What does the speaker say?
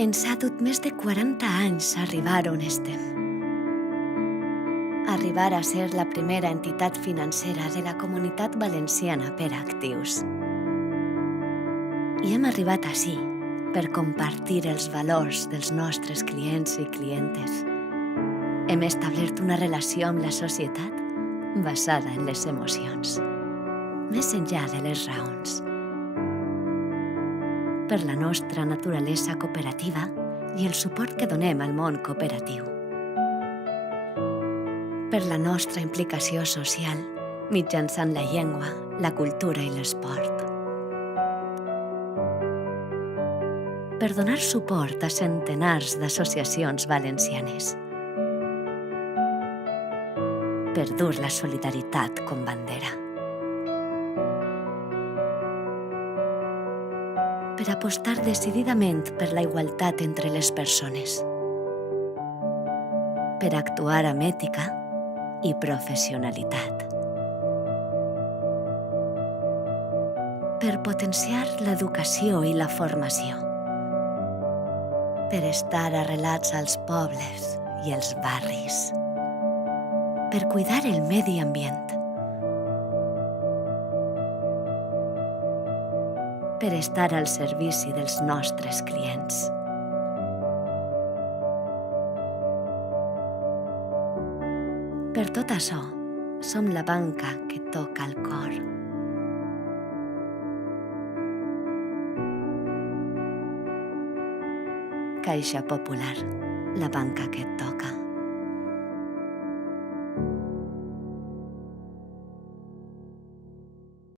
Ens ha dut més de 40 anys arribar on estem. Arribar a ser la primera entitat financera de la Comunitat Valenciana per a actius. I hem arribat ací per compartir els valors dels nostres clients i clientes. Hem establert una relació amb la societat basada en les emocions, més enllà de les raons. Per la nostra naturalesa cooperativa i el suport que donem al món cooperatiu. Per la nostra implicació social mitjançant la llengua, la cultura i l'esport. Per donar suport a centenars d'associacions valencianes. Per dur la solidaritat com bandera. Per apostar decididament per la igualtat entre les persones. Per actuar amb ètica i professionalitat. Per potenciar l'educació i la formació. Per estar arrelats als pobles i als barris. Per cuidar el medi ambient. Per estar al servici dels nostres clients. Per tot això, som la banca que toca el cor. Caixa Popular, la banca que et toca.